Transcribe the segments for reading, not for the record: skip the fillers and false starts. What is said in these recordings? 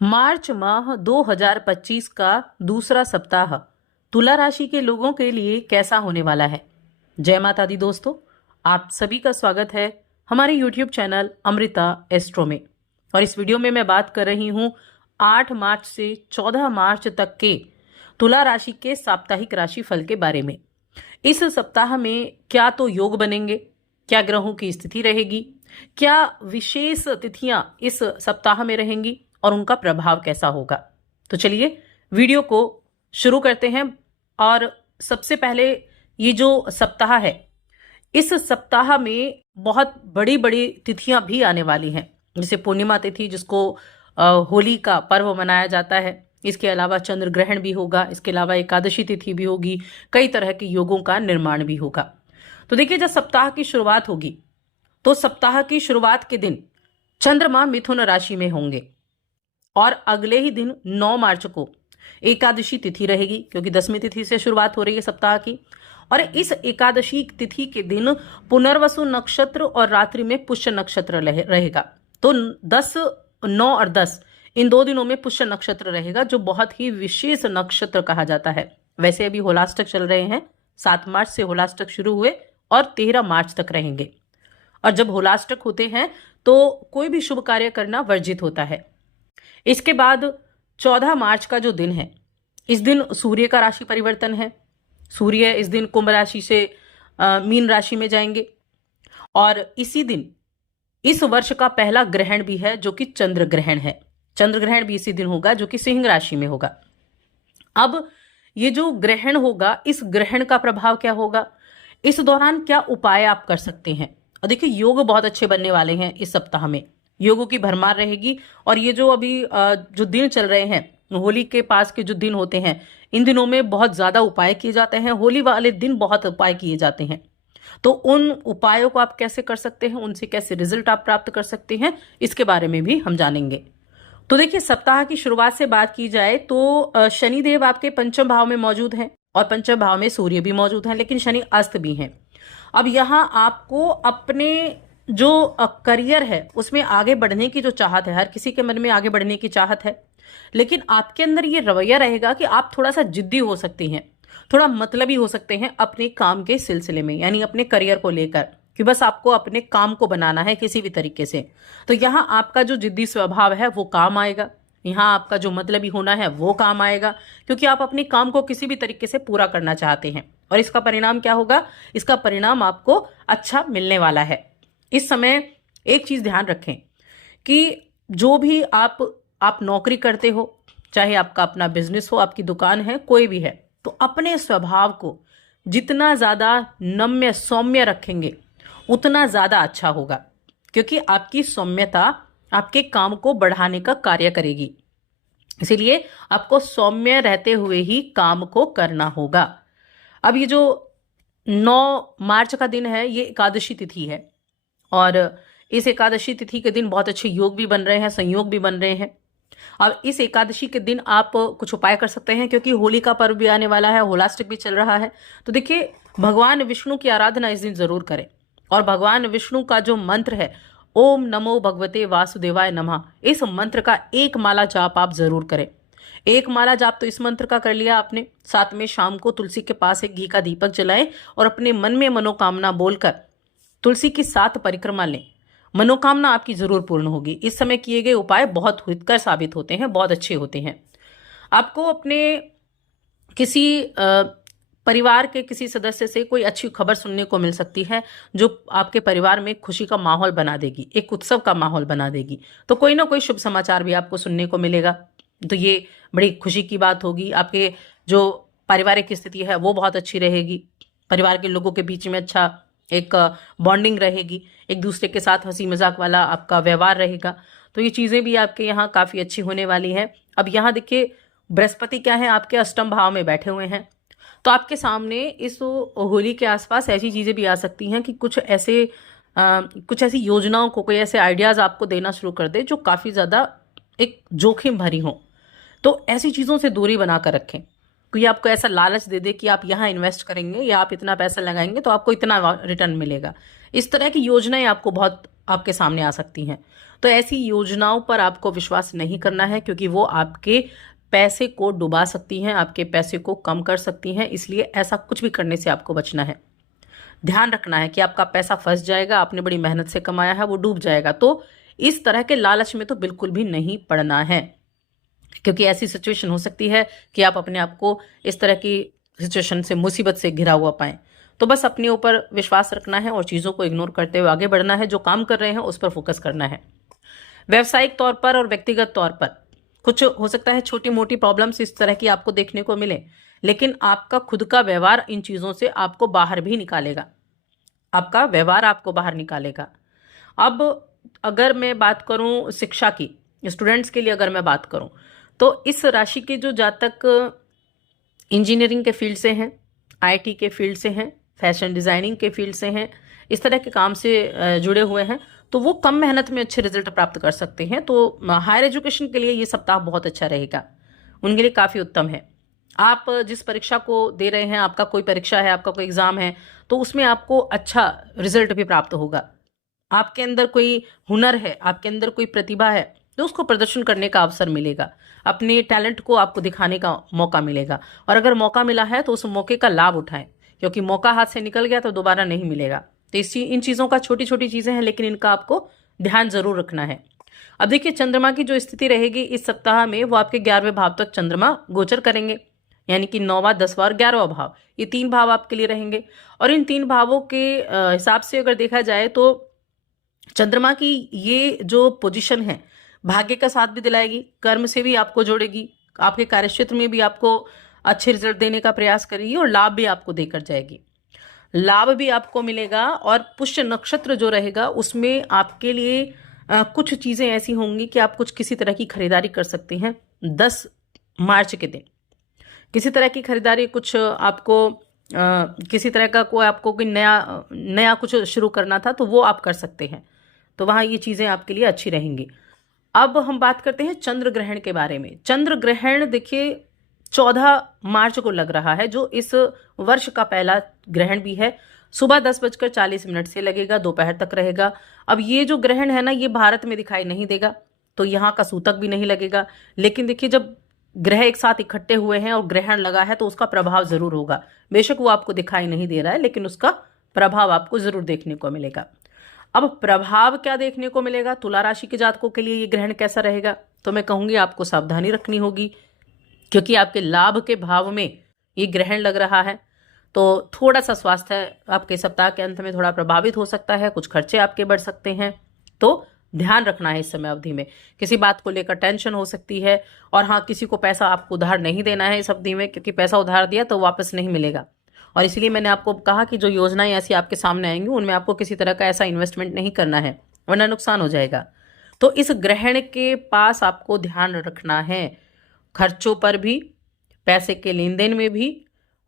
मार्च माह 2025 का दूसरा सप्ताह तुला राशि के लोगों के लिए कैसा होने वाला है। जय माता दी दोस्तों, आप सभी का स्वागत है हमारे YouTube चैनल अमृता एस्ट्रो में। और इस वीडियो में मैं बात कर रही हूँ 8 मार्च से 14 मार्च तक के तुला राशि के साप्ताहिक राशि फल के बारे में। इस सप्ताह में क्या तो योग बनेंगे, क्या ग्रहों की स्थिति रहेगी, क्या विशेष तिथियां इस सप्ताह में रहेंगी और उनका प्रभाव कैसा होगा। तो चलिए वीडियो को शुरू करते हैं। और सबसे पहले ये जो सप्ताह है, इस सप्ताह में बहुत बड़ी बड़ी तिथियां भी आने वाली हैं, जैसे पूर्णिमा तिथि जिसको होली का पर्व मनाया जाता है। इसके अलावा चंद्र ग्रहण भी होगा, इसके अलावा एकादशी तिथि भी होगी, कई तरह के योगों का निर्माण भी होगा। तो देखिए, जब सप्ताह की शुरुआत होगी तो सप्ताह की शुरुआत के दिन चंद्रमा मिथुन राशि में होंगे और अगले ही दिन 9 मार्च को एकादशी तिथि रहेगी, क्योंकि 10वीं तिथि से शुरुआत हो रही है सप्ताह की। और इस एकादशी तिथि के दिन पुनर्वसु नक्षत्र और रात्रि में पुष्य नक्षत्र रहेगा। तो 10, 9 और 10 इन 2 दिनों में पुष्य नक्षत्र रहेगा, जो बहुत ही विशेष नक्षत्र कहा जाता है। वैसे अभी होलाष्टक चल रहे हैं, 7 मार्च से होलाष्टक शुरू हुए और 13 मार्च तक रहेंगे। और जब होलाष्टक होते हैं तो कोई भी शुभ कार्य करना वर्जित होता है। इसके बाद 14 मार्च का जो दिन है, इस दिन सूर्य का राशि परिवर्तन है। सूर्य इस दिन कुंभ राशि से मीन राशि में जाएंगे और इसी दिन इस वर्ष का पहला ग्रहण भी है, जो कि चंद्र ग्रहण है। चंद्र ग्रहण भी इसी दिन होगा, जो कि सिंह राशि में होगा। अब ये जो ग्रहण होगा, इस ग्रहण का प्रभाव क्या होगा, इस दौरान क्या उपाय आप कर सकते हैं। और देखिए, योग बहुत अच्छे बनने वाले हैं इस सप्ताह में, योगों की भरमार रहेगी। और ये जो अभी जो दिन चल रहे हैं, होली के पास के जो दिन होते हैं, इन दिनों में बहुत ज्यादा उपाय किए जाते हैं। होली वाले दिन बहुत उपाय किए जाते हैं। तो उन उपायों को आप कैसे कर सकते हैं, उनसे कैसे रिजल्ट आप प्राप्त कर सकते हैं, इसके बारे में भी हम जानेंगे। तो देखिए, सप्ताह की शुरुआत से बात की जाए तो शनिदेव आपके पंचम भाव में मौजूद हैं और पंचम भाव में सूर्य भी मौजूद हैं, लेकिन शनि अस्त भी हैं। अब यहाँ आपको अपने जो करियर है उसमें आगे बढ़ने की जो चाहत है, हर किसी के मन में आगे बढ़ने की चाहत है, लेकिन आपके अंदर ये रवैया रहेगा कि आप थोड़ा सा जिद्दी हो सकती हैं, थोड़ा मतलबी हो सकते हैं अपने काम के सिलसिले में, यानी अपने करियर को लेकर, कि बस आपको अपने काम को बनाना है किसी भी तरीके से। तो यहाँ आपका जो जिद्दी स्वभाव है वो काम आएगा, यहाँ आपका जो मतलबी होना है वो काम आएगा, क्योंकि आप अपने काम को किसी भी तरीके से पूरा करना चाहते हैं। और इसका परिणाम क्या होगा, इसका परिणाम आपको अच्छा मिलने वाला है। इस समय एक चीज ध्यान रखें कि जो भी आप नौकरी करते हो, चाहे आपका अपना बिजनेस हो, आपकी दुकान है, कोई भी है, तो अपने स्वभाव को जितना ज्यादा नम्य सौम्य रखेंगे उतना ज्यादा अच्छा होगा, क्योंकि आपकी सौम्यता आपके काम को बढ़ाने का कार्य करेगी। इसीलिए आपको सौम्य रहते हुए ही काम को करना होगा। अब ये जो 9 मार्च का दिन है, ये एकादशी तिथि है और इस एकादशी तिथि के दिन बहुत अच्छे योग भी बन रहे हैं, संयोग भी बन रहे हैं। अब इस एकादशी के दिन आप कुछ उपाय कर सकते हैं, क्योंकि होली का पर्व भी आने वाला है, होलाष्टक भी चल रहा है। तो देखिए, भगवान विष्णु की आराधना इस दिन जरूर करें। और भगवान विष्णु का जो मंत्र है, ओम नमो भगवते वासुदेवाय नमः, इस मंत्र का 1 माला जाप आप जरूर करें। 1 माला जाप तो इस मंत्र का कर लिया आपने, साथ में शाम को तुलसी के पास एक घी का दीपक जलाएं और अपने मन में मनोकामना बोलकर तुलसी की 7 परिक्रमा लें। मनोकामना आपकी जरूर पूर्ण होगी। इस समय किए गए उपाय बहुत हितकर साबित होते हैं, बहुत अच्छे होते हैं। आपको अपने किसी परिवार के किसी सदस्य से कोई अच्छी खबर सुनने को मिल सकती है, जो आपके परिवार में खुशी का माहौल बना देगी, एक उत्सव का माहौल बना देगी। तो कोई ना कोई शुभ समाचार भी आपको सुनने को मिलेगा, तो ये बड़ी खुशी की बात होगी। आपके जो पारिवारिक स्थिति है वो बहुत अच्छी रहेगी, परिवार के लोगों के बीच में अच्छा एक बॉन्डिंग रहेगी, एक दूसरे के साथ हंसी मजाक वाला आपका व्यवहार रहेगा। तो ये चीजें भी आपके यहाँ काफी अच्छी होने वाली हैं। अब यहाँ देखिए, बृहस्पति क्या है, आपके अष्टम भाव में बैठे हुए हैं। तो आपके सामने इस होली के आसपास ऐसी चीजें भी आ सकती हैं कि कुछ ऐसी योजनाओं को, कोई ऐसे आइडियाज आपको देना शुरू कर दे जो काफी ज्यादा एक जोखिम भरी हो। तो ऐसी चीजों से दूरी बनाकर रखें। कोई आपको ऐसा लालच दे दे कि आप यहाँ इन्वेस्ट करेंगे या आप इतना पैसा लगाएंगे तो आपको इतना रिटर्न मिलेगा, इस तरह की योजनाएं आपको बहुत आपके सामने आ सकती हैं। तो ऐसी योजनाओं पर आपको विश्वास नहीं करना है, क्योंकि वो आपके पैसे को डुबा सकती हैं, आपके पैसे को कम कर सकती हैं। इसलिए ऐसा कुछ भी करने से आपको बचना है। ध्यान रखना है कि आपका पैसा फंस जाएगा, आपने बड़ी मेहनत से कमाया है, वो डूब जाएगा। तो इस तरह के लालच में तो बिल्कुल भी नहीं पड़ना है, क्योंकि ऐसी सिचुएशन हो सकती है कि आप अपने आप को इस तरह की सिचुएशन से, मुसीबत से घिरा हुआ पाएं। तो बस अपने ऊपर विश्वास रखना है और चीज़ों को इग्नोर करते हुए आगे बढ़ना है। जो काम कर रहे हैं उस पर फोकस करना है। व्यवसायिक तौर पर और व्यक्तिगत तौर पर कुछ हो सकता है छोटी मोटी प्रॉब्लम्स इस तरह की आपको देखने को मिले, लेकिन आपका खुद का व्यवहार इन चीज़ों से आपको बाहर भी निकालेगा। आपका व्यवहार आपको बाहर निकालेगा। अब अगर मैं बात करूं शिक्षा की, स्टूडेंट्स के लिए अगर मैं बात करूं, तो इस राशि के जो जातक इंजीनियरिंग के फील्ड से हैं, आईटी के फील्ड से हैं, फैशन डिज़ाइनिंग के फील्ड से हैं, इस तरह के काम से जुड़े हुए हैं, तो वो कम मेहनत में अच्छे रिजल्ट प्राप्त कर सकते हैं। तो हायर एजुकेशन के लिए ये सप्ताह बहुत अच्छा रहेगा, उनके लिए काफ़ी उत्तम है। आप जिस परीक्षा को दे रहे हैं, आपका कोई परीक्षा है, आपका कोई एग्ज़ाम है, तो उसमें आपको अच्छा रिजल्ट भी प्राप्त होगा। आपके अंदर कोई हुनर है, आपके अंदर कोई प्रतिभा है, तो उसको प्रदर्शन करने का अवसर मिलेगा। अपने टैलेंट को आपको दिखाने का मौका मिलेगा। और अगर मौका मिला है तो उस मौके का लाभ उठाएं, क्योंकि मौका हाथ से निकल गया तो दोबारा नहीं मिलेगा। तो इन चीज़ों का, छोटी छोटी चीज़ें हैं, लेकिन इनका आपको ध्यान जरूर रखना है। अब देखिए, चंद्रमा की जो स्थिति रहेगी इस सप्ताह में, वो आपके 11वें भाव तक चंद्रमा गोचर करेंगे, यानी कि 9वां, 10वां और 11वां भाव, ये 3 भाव आपके लिए रहेंगे। और इन 3 भावों के हिसाब से अगर देखा जाए तो चंद्रमा की ये जो पोजीशन है भाग्य का साथ भी दिलाएगी, कर्म से भी आपको जोड़ेगी, आपके कार्यक्षेत्र में भी आपको अच्छे रिजल्ट देने का प्रयास करेगी और लाभ भी आपको देकर जाएगी। लाभ भी आपको मिलेगा। और पुष्य नक्षत्र जो रहेगा उसमें आपके लिए कुछ चीज़ें ऐसी होंगी कि आप कुछ किसी तरह की खरीदारी कर सकते हैं 10 मार्च के दिन। किसी तरह की खरीदारी, कुछ आपको किसी तरह का कोई नया कुछ शुरू करना था, तो वो आप कर सकते हैं। तो वहाँ ये चीज़ें आपके लिए अच्छी रहेंगी। अब हम बात करते हैं चंद्र ग्रहण के बारे में। चंद्र ग्रहण देखिए 14 मार्च को लग रहा है, जो इस वर्ष का पहला ग्रहण भी है। सुबह 10:40 से लगेगा, दोपहर तक रहेगा। अब ये जो ग्रहण है ना, ये भारत में दिखाई नहीं देगा, तो यहाँ का सूतक भी नहीं लगेगा। लेकिन देखिए, जब ग्रह एक साथ इकट्ठे हुए हैं और ग्रहण लगा है, तो उसका प्रभाव जरूर होगा। बेशक वो आपको दिखाई नहीं दे रहा है, लेकिन उसका प्रभाव आपको जरूर देखने को मिलेगा। अब प्रभाव क्या देखने को मिलेगा, तुला राशि के जातकों के लिए ये ग्रहण कैसा रहेगा, तो मैं कहूंगी आपको सावधानी रखनी होगी, क्योंकि आपके लाभ के भाव में ये ग्रहण लग रहा है। तो थोड़ा सा स्वास्थ्य आपके सप्ताह के अंत में थोड़ा प्रभावित हो सकता है, कुछ खर्चे आपके बढ़ सकते हैं। तो ध्यान रखना है इस समय अवधि में। किसी बात को लेकर टेंशन हो सकती है। और हाँ, किसी को पैसा आपको उधार नहीं देना है इस अवधि में, क्योंकि पैसा उधार दिया तो वापस नहीं मिलेगा। और इसलिए मैंने आपको कहा कि जो योजनाएं ऐसी आपके सामने आएंगी, उनमें आपको किसी तरह का ऐसा इन्वेस्टमेंट नहीं करना है, वरना नुकसान हो जाएगा। तो इस ग्रहण के पास आपको ध्यान रखना है, खर्चों पर भी, पैसे के लेन देन में भी,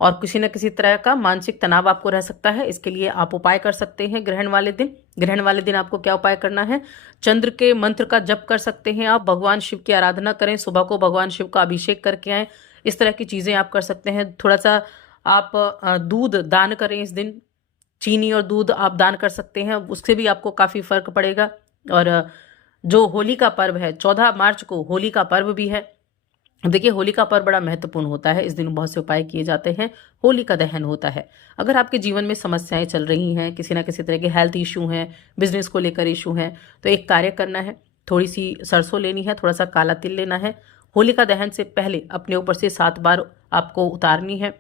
और किसी न किसी तरह का मानसिक तनाव आपको रह सकता है। इसके लिए आप उपाय कर सकते हैं ग्रहण वाले दिन। ग्रहण वाले दिन आपको क्या उपाय करना है, चंद्र के मंत्र का जप कर सकते हैं आप, भगवान शिव की आराधना करें, सुबह को भगवान शिव का अभिषेक करके आए, इस तरह की चीज़ें आप कर सकते हैं। थोड़ा सा आप दूध दान करें इस दिन, चीनी और दूध आप दान कर सकते हैं, उससे भी आपको काफ़ी फर्क पड़ेगा। और जो होली का पर्व है, 14 मार्च को होली का पर्व भी है। देखिए, होली का पर्व बड़ा महत्वपूर्ण होता है। इस दिन बहुत से उपाय किए जाते हैं, होली का दहन होता है। अगर आपके जीवन में समस्याएं चल रही हैं, किसी ना किसी तरह के हेल्थ इशू हैं, बिजनेस को लेकर इशू हैं, तो एक कार्य करना है, थोड़ी सी सरसों लेनी है, थोड़ा सा काला तिल लेना है, होलिका दहन से पहले अपने ऊपर से 7 बार आपको उतारनी है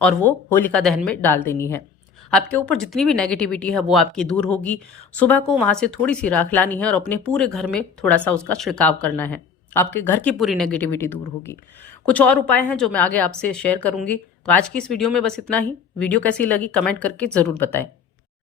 और वो होलिका दहन में डाल देनी है। आपके ऊपर जितनी भी नेगेटिविटी है वो आपकी दूर होगी। सुबह को वहाँ से थोड़ी सी राख लानी है और अपने पूरे घर में थोड़ा सा उसका छिड़काव करना है, आपके घर की पूरी नेगेटिविटी दूर होगी। कुछ और उपाय हैं जो मैं आगे आपसे शेयर करूंगी। तो आज की इस वीडियो में बस इतना ही। वीडियो कैसी लगी कमेंट करके ज़रूर बताएं।